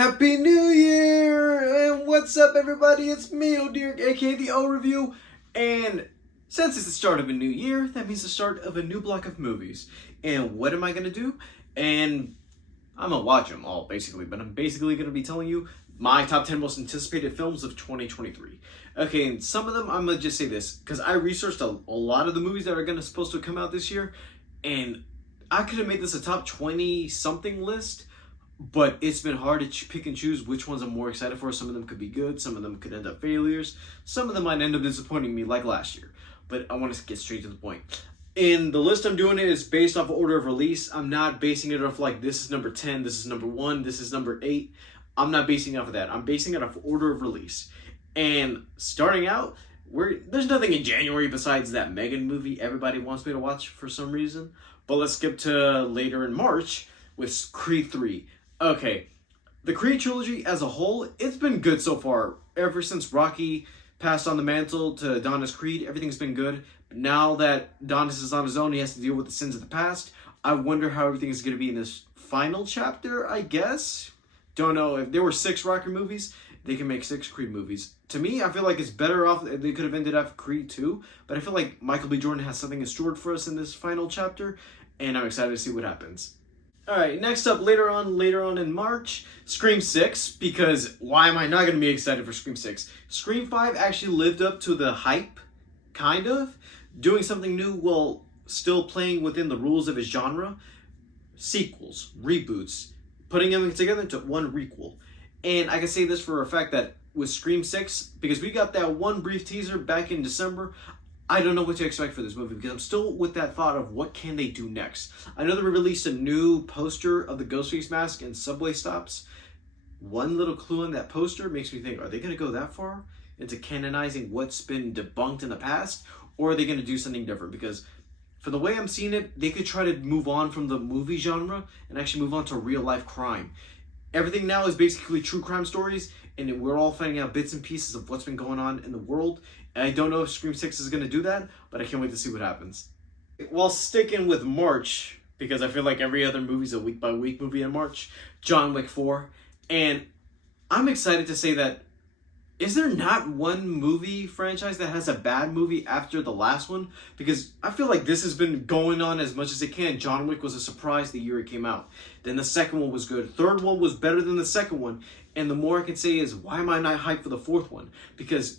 Happy New Year! And what's up, everybody? It's me, O'Dirk, aka the O Review. And since it's the start of a new year, that means the start of a new block of movies. And what am I gonna do? And I'm gonna watch them all, basically. But I'm basically gonna be telling you my top 10 most anticipated films of 2023. Okay, and some of them, I'm gonna just say this, because I researched a lot of the movies that are supposed to come out this year, and I could have made this a top 20-something list, but it's been hard to pick and choose which ones I'm more excited for. Some of them could be good, some of them could end up failures, some of them might end up disappointing me like last year. But I want to get straight to the point. And the list I'm doing is based off of order of release. I'm not basing it off like this is number 10, this is number 1, this is number 8. I'm not basing it off of that. I'm basing it off order of release. And starting out, there's nothing in January besides that Megan movie everybody wants me to watch for some reason. But let's skip to later in March with Creed 3. Okay, the Creed trilogy as a whole, it's been good so far. Ever since Rocky passed on the mantle to Adonis Creed, everything's been good. But now that Adonis is on his own, he has to deal with the sins of the past. I wonder how everything is going to be in this final chapter, I guess. Don't know. If there were 6 Rocky movies, they can make 6 Creed movies. To me, I feel like it's better off if they could have ended up Creed 2. But I feel like Michael B. Jordan has something in store for us in this final chapter, and I'm excited to see what happens. Alright, next up, later on in March, Scream 6, because why am I not going to be excited for Scream 6? Scream 5 actually lived up to the hype, kind of. Doing something new while still playing within the rules of his genre. Sequels, reboots, putting them together into one requel. And I can say this for a fact that with Scream 6, because we got that one brief teaser back in December, I don't know what to expect for this movie because I'm still with that thought of what can they do next. I know they released a new poster of the Ghostface mask in subway stops. One little clue on that poster makes me think, are they going to go that far into canonizing what's been debunked in the past? Or are they going to do something different? Because for the way I'm seeing it, they could try to move on from the movie genre and actually move on to real life crime. Everything now is basically true crime stories, and we're all finding out bits and pieces of what's been going on in the world. And I don't know if Scream 6 is going to do that, but I can't wait to see what happens. While sticking with March, because I feel like every other movie's a week-by-week movie in March, John Wick 4. And I'm excited to say that, is there not one movie franchise that has a bad movie after the last one? Because I feel like this has been going on as much as it can. John Wick was a surprise the year it came out. Then the second one was good. Third one was better than the second one. And the more I can say is, why am I not hyped for the fourth one? Because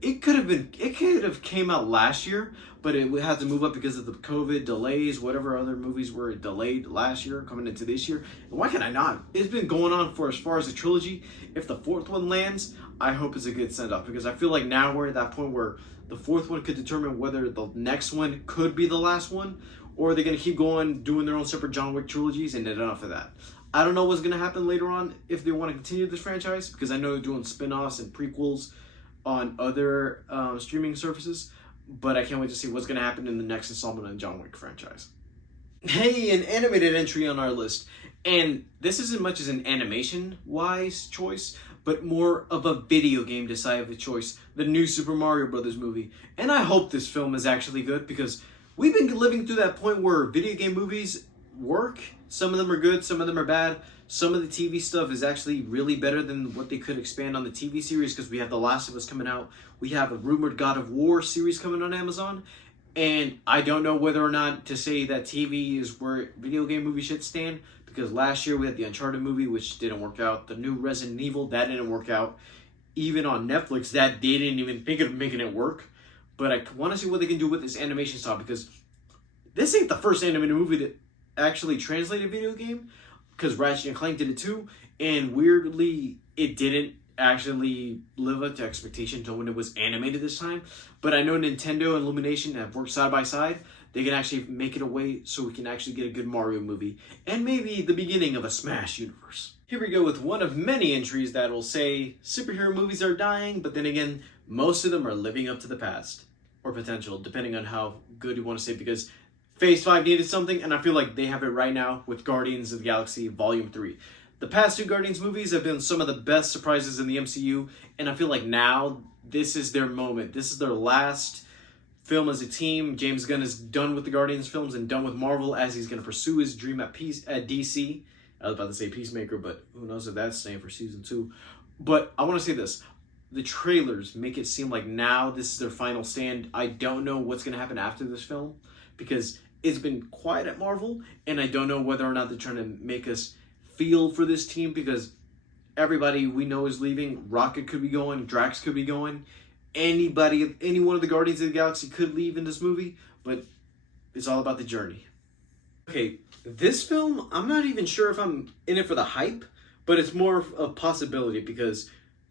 it could have came out last year, but it had to move up because of the COVID delays, whatever other movies were delayed last year coming into this year. And why can I not? It's been going on for as far as the trilogy. If the fourth one lands, I hope it's a good send-off because I feel like now we're at that point where the fourth one could determine whether the next one could be the last one, or they're going to keep going, doing their own separate John Wick trilogies, and then enough of that. I don't know what's going to happen later on if they want to continue this franchise, because I know they're doing spin-offs and prequels on other streaming services, but I can't wait to see what's going to happen in the next installment of the John Wick franchise. Hey, an animated entry on our list, and this isn't much as an animation-wise choice, but more of a video game decisive choice, the new Super Mario Brothers movie. And I hope this film is actually good, because we've been living through that point where video game movies work. Some of them are good, some of them are bad. Some of the TV stuff is actually really better than what they could expand on the TV series, because we have The Last of Us coming out. We have a rumored God of War series coming on Amazon. And I don't know whether or not to say that TV is where video game movies should stand, because last year we had the Uncharted movie, which didn't work out. The new Resident Evil, that didn't work out. Even on Netflix, they didn't even think of making it work. But I want to see what they can do with this animation style, because this ain't the first animated movie that actually translated video game, because Ratchet & Clank did it too, and weirdly, it didn't actually live up to expectation until when it was animated this time. But I know Nintendo and Illumination have worked side by side. They can actually make it a way so we can actually get a good Mario movie, and maybe the beginning of a Smash universe. Here we go with one of many entries that will say superhero movies are dying, but then again, most of them are living up to the past, or potential, depending on how good you want to say, because Phase 5 needed something, and I feel like they have it right now with Guardians of the Galaxy Volume 3. The past 2 Guardians movies have been some of the best surprises in the MCU, and I feel like now this is their moment. This is their last film as a team. James Gunn is done with the Guardians films and done with Marvel, as he's going to pursue his dream at DC I was about to say Peacemaker, but who knows if that's staying for season 2. But I want to say this. The trailers make it seem like now this is their final stand. I don't know what's going to happen after this film because it's been quiet at Marvel, and I don't know whether or not they're trying to make us feel for this team because everybody we know is leaving. Rocket could be going, Drax could be going, anybody, any one of the Guardians of the Galaxy could leave in this movie, but it's all about the journey. Okay, this film, I'm not even sure if I'm in it for the hype, but it's more of a possibility because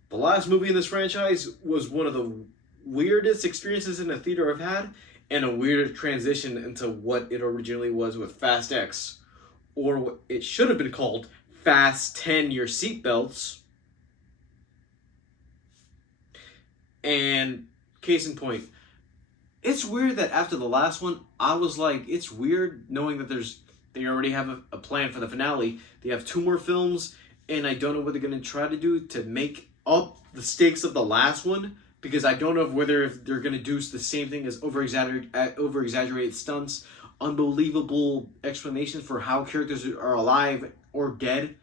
the last movie in this franchise was one of the weirdest experiences in a theater I've had, and a weird transition into what it originally was with Fast X, or what it should have been called Fast 10 Your Seatbelts. And case in point, it's weird that after the last one, I was like, it's weird knowing that they already have a plan for the finale. They have 2 more films, and I don't know what they're going to try to do to make up the stakes of the last one, because I don't know whether if they're going to do the same thing as over-exaggerated stunts, unbelievable explanations for how characters are alive or dead,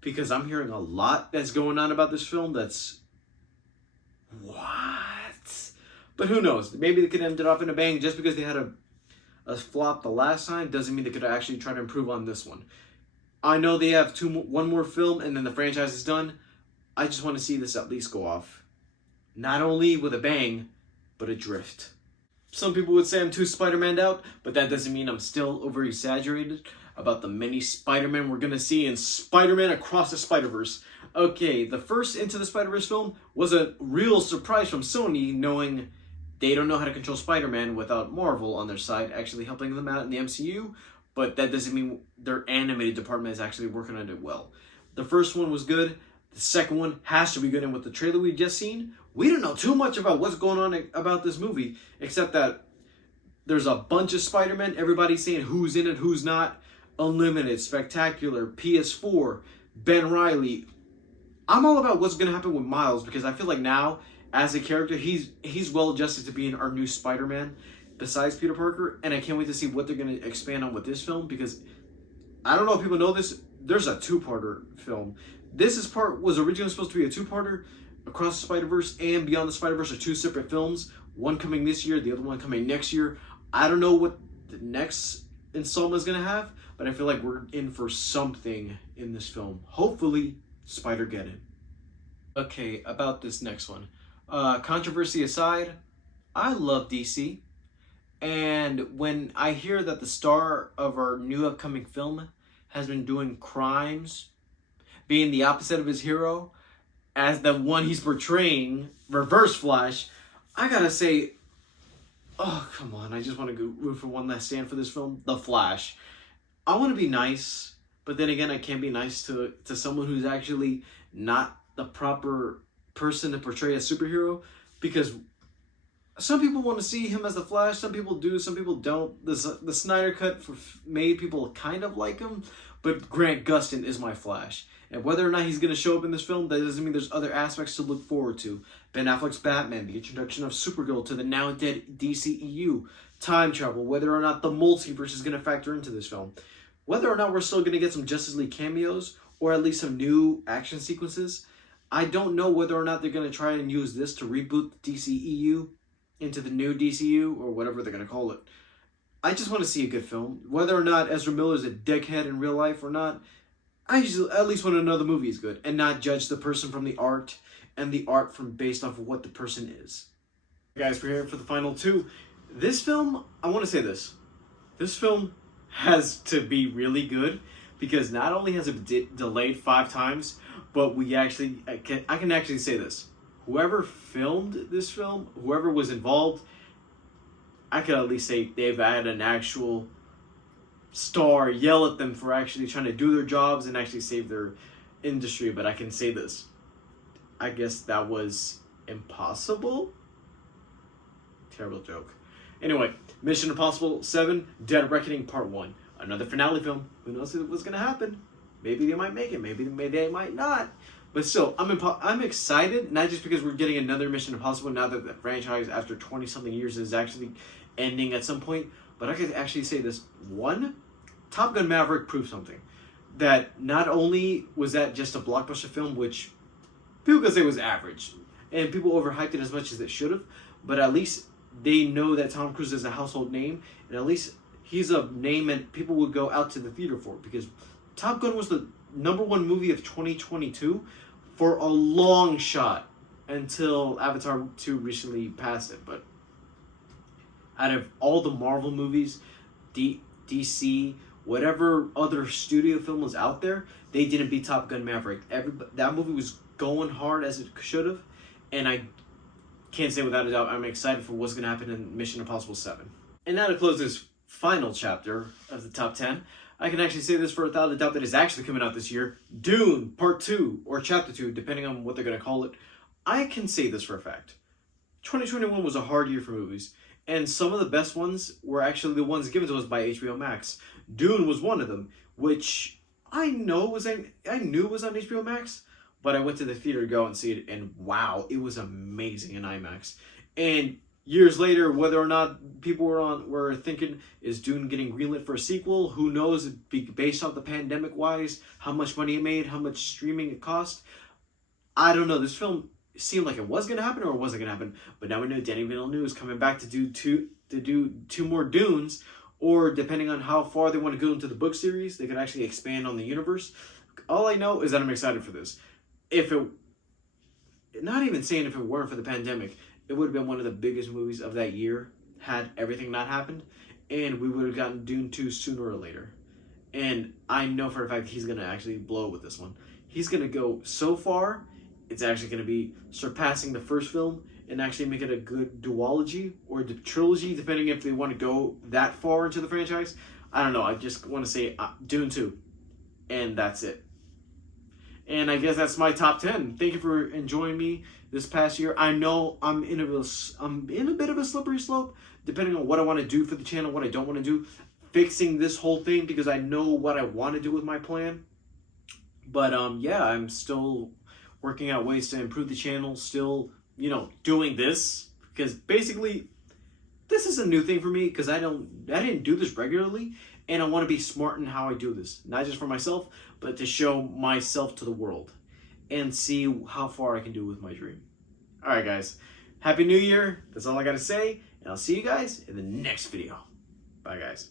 because I'm hearing a lot that's going on about this film that's... What? But who knows? Maybe they could end it off in a bang. Just because they had a flop the last time doesn't mean they could actually try to improve on this one. I know they have one more film and then the franchise is done. I just want to see this at least go off. Not only with a bang, but adrift. Some people would say I'm too Spider-Man'd out, but that doesn't mean I'm still over-exaggerated about the many Spider-Man we're going to see in Spider-Man Across the Spider-Verse. Okay, the first Into the Spider-Verse film was a real surprise from Sony, knowing they don't know how to control Spider-Man without Marvel on their side actually helping them out in the MCU, but that doesn't mean their animated department is actually working on it well. The first one was good. The second one has to be good, and with the trailer we've just seen, we don't know too much about what's going on about this movie, except that there's a bunch of Spider-Man, everybody's saying who's in it, who's not. Unlimited, Spectacular, PS4, Ben Reilly. I'm all about what's going to happen with Miles, because I feel like now, as a character, he's well adjusted to being our new Spider-Man, besides Peter Parker, and I can't wait to see what they're going to expand on with this film, because I don't know if people know this, there's a 2-parter film. This was originally supposed to be a 2-parter. Across the Spider-Verse and Beyond the Spider-Verse are 2 separate films. One coming this year, the other one coming next year. I don't know what the next installment is going to have, but I feel like we're in for something in this film. Hopefully, Spider-Geddon. Okay, about this next one. Controversy aside, I love DC. And when I hear that the star of our new upcoming film has been doing crimes, being the opposite of his hero, as the one he's portraying, Reverse Flash, I gotta say, oh, come on. I just want to go root for one last stand for this film, The Flash. I want to be nice, but then again, I can't be nice to someone who's actually not the proper person to portray a superhero, because some people want to see him as The Flash, some people do, some people don't. The Snyder Cut made people kind of like him, but Grant Gustin is my Flash. And whether or not he's going to show up in this film, that doesn't mean there's other aspects to look forward to. Ben Affleck's Batman, the introduction of Supergirl to the now dead DCEU, time travel, whether or not the multiverse is going to factor into this film. Whether or not we're still going to get some Justice League cameos, or at least some new action sequences. I don't know whether or not they're going to try and use this to reboot the DCEU into the new DCU, or whatever they're going to call it. I just want to see a good film. Whether or not Ezra Miller is a dickhead in real life or not, I just at least want to know the movie is good and not judge the person from the art and the art from based off of what the person is. Guys, we're here for the final 2. This film, I want to say this. This film has to be really good because not only has it delayed 5 times, but I can actually say this. Whoever filmed this film, whoever was involved, I could at least say they've had an actual star yell at them for actually trying to do their jobs and actually save their industry. But I can say this. I guess that was impossible. Terrible joke. Anyway, Mission Impossible 7, Dead Reckoning Part 1. Another finale film. Who knows what's going to happen? Maybe they might make it. Maybe they might not. But still, I'm excited, not just because we're getting another Mission Impossible now that the franchise, after 20-something years, is actually ending at some point. But I could actually say this. 1, Top Gun Maverick proved something. that not only was that just a blockbuster film, which people could say was average, and people overhyped it as much as it should have, but at least they know that Tom Cruise is a household name, and at least he's a name and people would go out to the theater for it, because Top Gun was the #1 movie of 2022 for a long shot until Avatar 2 recently passed it. But out of all the Marvel movies, DC, whatever other studio film was out there, they didn't beat Top Gun Maverick. That movie was going hard as it should have, and I can't say without a doubt I'm excited for what's going to happen in Mission Impossible 7. And now to close this final chapter of the top 10, I can actually say this for without a doubt that is actually coming out this year. Dune Part 2, or Chapter 2, depending on what they're going to call it. I can say this for a fact. 2021 was a hard year for movies, and some of the best ones were actually the ones given to us by HBO Max. Dune was one of them, which I knew was on HBO Max, but I went to the theater to go and see it, and wow, it was amazing in IMAX. And years later, whether or not people were thinking, is Dune getting greenlit for a sequel? Who knows? Based off the pandemic wise, how much money it made, how much streaming it cost. I don't know. This film seemed like it was going to happen or it wasn't going to happen. But now we know Denis Villeneuve is coming back to do two more Dunes, or depending on how far they want to go into the book series, they could actually expand on the universe. All I know is that I'm excited for this. Not even saying if it weren't for the pandemic, it would have been one of the biggest movies of that year had everything not happened, and we would have gotten Dune 2 sooner or later. And I know for a fact he's going to actually blow with this one. He's going to go so far, it's actually going to be surpassing the first film and actually make it a good duology or trilogy, depending if they want to go that far into the franchise. I don't know. I just want to say Dune 2, and that's it. And I guess that's my top 10. Thank you for enjoying me this past year. I know I'm in a bit of a slippery slope, depending on what I want to do for the channel, what I don't want to do. Fixing this whole thing because I know what I want to do with my plan. But yeah, I'm still working out ways to improve the channel. Still, doing this because basically this is a new thing for me because I didn't do this regularly. And I want to be smart in how I do this. Not just for myself, but to show myself to the world. And see how far I can do with my dream. Alright guys, Happy New Year. That's all I got to say. And I'll see you guys in the next video. Bye guys.